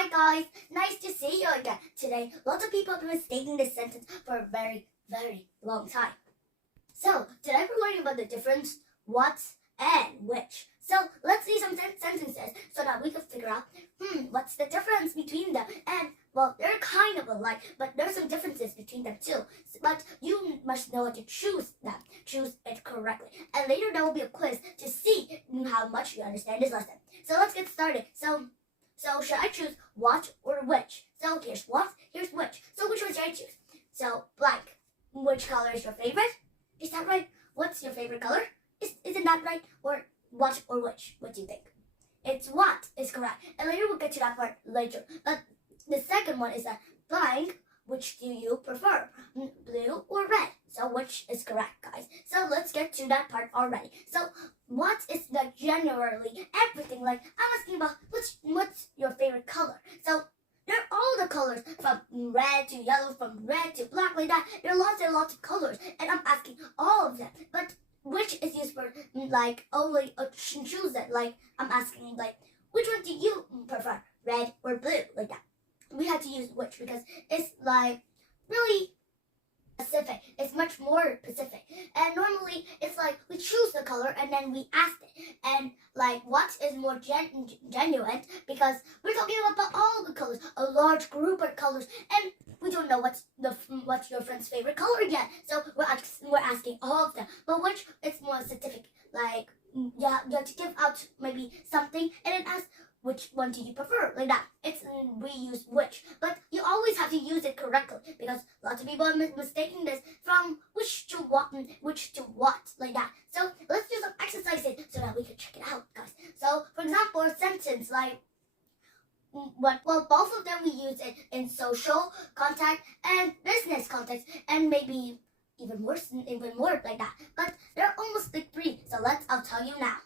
Hi guys, nice to see you again. Today, lots of people have been mistaking this sentence for a very, very long time. So, today we're learning about the difference, what, and which. So, let's see some sentences so that we can figure out, what's the difference between them? And, well, they're kind of alike, but there's some differences between them too. But you must know how to choose them, choose it correctly. And later there will be a quiz to see how much you understand this lesson. So, let's get started. So should I choose what or which? So here's what, here's which. So which one should I choose? So blank. Which color is your favorite? Is that right? What's your favorite color? Isn't that right? Or what or which? What do you think? It's what is correct. And later we'll get to that part later. But the second one is that blank. Which do you prefer? Blue or red? So which is correct, guys? So let's get to that part already. So what is the generally everything, like I'm asking about what's your favorite color? So there are all the colors from red to yellow, from red to black, like that. There are lots and lots of colors, and I'm asking all of them. But which is used for like only choose it. Like I'm asking like which one do you prefer, red or blue, like that. We had to use which because it's like really specific. It's much more specific. And normally it's like we choose the color and then we ask it. And like what is more genuine because we're talking about all the colors, a large group of colors, and we don't know what's your friend's favorite color yet. So we're asking all of them. But which is more specific? Like you have to give out maybe something and then ask which one do you prefer, like that. It's we use which, but you always have to use it correctly because lots of people are mistaking this from which to what, like that. So let's do some exercises so that we can check it out, guys. So for example, a sentence like both of them we use it in social contact and business context, and maybe even more like that. But there are almost like three, so I'll tell you now.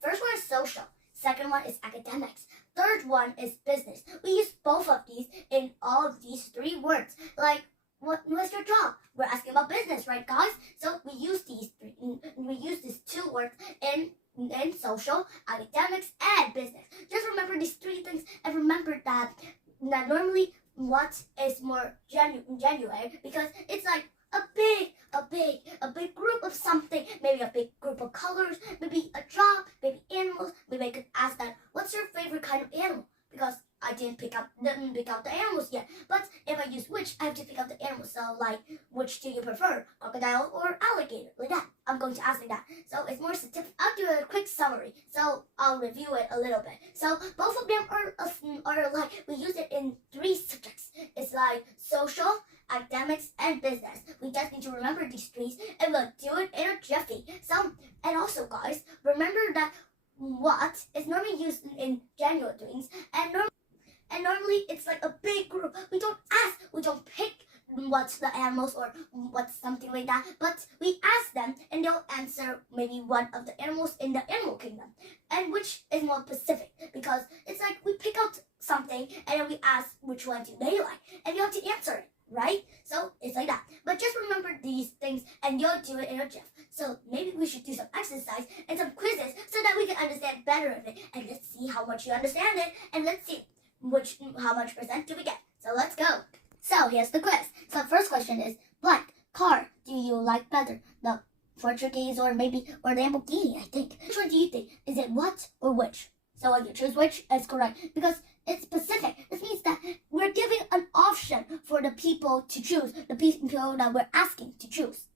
First one is social. Second one is academics. Third one is business. We use both of these in all of these three words. Like, what's your job? We're asking about business, right, guys? So we use these two words in social, academics, and business. Just remember these three things, and remember that normally what is more genuine because it's like a big group of something, maybe a big group of colors, maybe a job, maybe animals. Maybe I could ask that, what's your favorite kind of animal? Because I didn't pick out the animals yet. But if I use which, I have to pick out the animals. So like, which do you prefer, crocodile or alligator? Like that. I'm going to ask like that. So it's more specific. I'll do a quick summary. So I'll review it a little bit. So both of them are like, we use it in three subjects. It's like social, academics, and business. We just need to remember these three and we'll do it in a jiffy. So, and also guys, remember that what is normally used in genuine things, and normally it's like a big group. We don't pick what's the animals or what's something like that, but we ask them and they'll answer maybe one of the animals in the animal kingdom, and which is more specific because it's like we pick out something and then we ask which one do they like, and you have to answer it, right? So it's like that. But just remember these things and you'll do it in a jiff. So maybe we should do some exercise and some quizzes so that we can understand better of it, and let's see how much you understand it, and let's see how much percent do we get. So let's go. So here's the quiz. So the first question is blank car do you like better, the Portuguese or the Lamborghini? I think. Which one do you think? Is it what or which? So if you choose which, it's correct because it's specific. This means that we're giving an option for the people to choose, the people that we're asking to choose.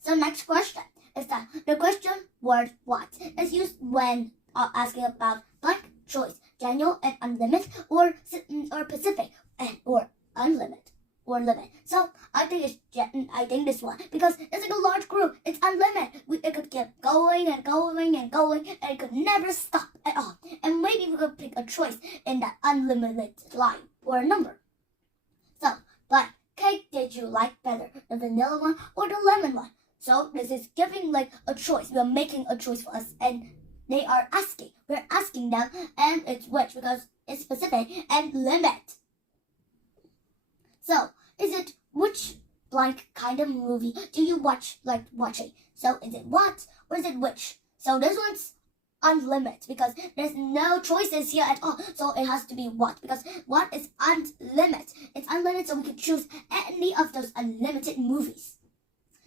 So next question is that the question word what is used when asking about blank choice, genuine and unlimited, or specific and or unlimited or limit. So I think this one because it's like a large group. It's unlimited. It could keep going and going and going, and it could never stop at all. And maybe we could pick a choice in that unlimited line or a number. So, but cake did you like better, the vanilla one or the lemon one? So this is giving like a choice. We are making a choice for us, and they are asking. We're asking them, and it's which because it's specific and limit. So, is it which blank kind of movie do you like watching? So, is it what or is it which? So, this one's unlimited because there's no choices here at all. So it has to be what? Because what is unlimited? It's unlimited, so we can choose any of those unlimited movies.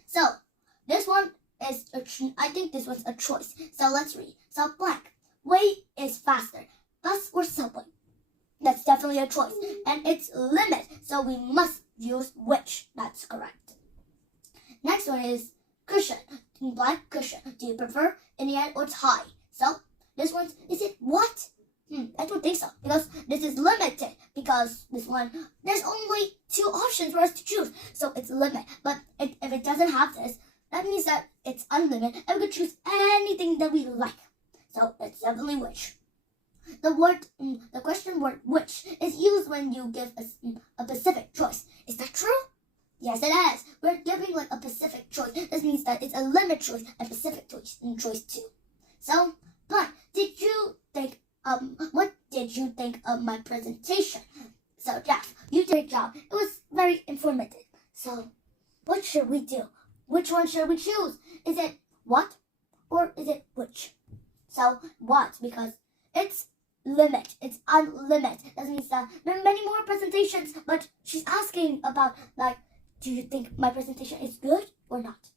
So this one is I think this was a choice. So let's read. So blank. Way is faster. Bus or subway? That's definitely a choice. And it's limit, so we must use which. That's correct. Next one is cushion. Blank cushion. Do you prefer Indian or Thai? So this one, is it what? I don't think so, because this is limited, because this one, there's only 2 options for us to choose, so it's limit. But if it doesn't have this, that means that it's unlimited, and we can choose anything that we like. So it's definitely which. The question word which is used when you give a specific choice. Is that true? Yes, it is. We're giving like a specific choice. This means that it's a limit choice and specific choice too. So, but did you think what did you think of my presentation? So Jeff, you did a great job. It was very informative. So what should we do? Which one should we choose? Is it what or is it which? So what, because it's limit, it's unlimited. That means that there are many more presentations, but she's asking about like, do you think my presentation is good or not?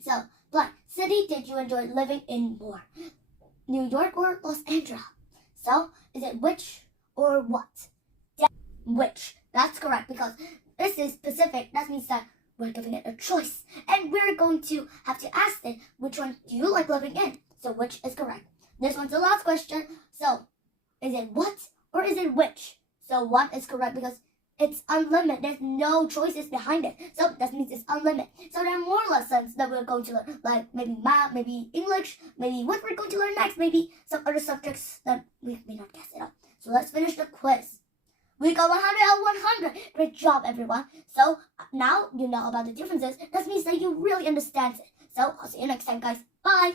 So blank city did you enjoy living in more? New York or Los Angeles? So is it which or what? Which. That's correct, because this is specific. That means that we're giving it a choice, and we're going to have to ask it, which one do you like living in? So which is correct. This one's the last question. So is it what or is it which? So what is correct, because it's unlimited. There's no choices behind it. So that means it's unlimited. So there are more lessons that we're going to learn, like maybe math, maybe English, maybe what we're going to learn next, maybe some other subjects that we may not guess it up. So let's finish the quiz. We got 100 out of 100. Great job, everyone. So now you know about the differences. That means that you really understand it. So I'll see you next time, guys. Bye.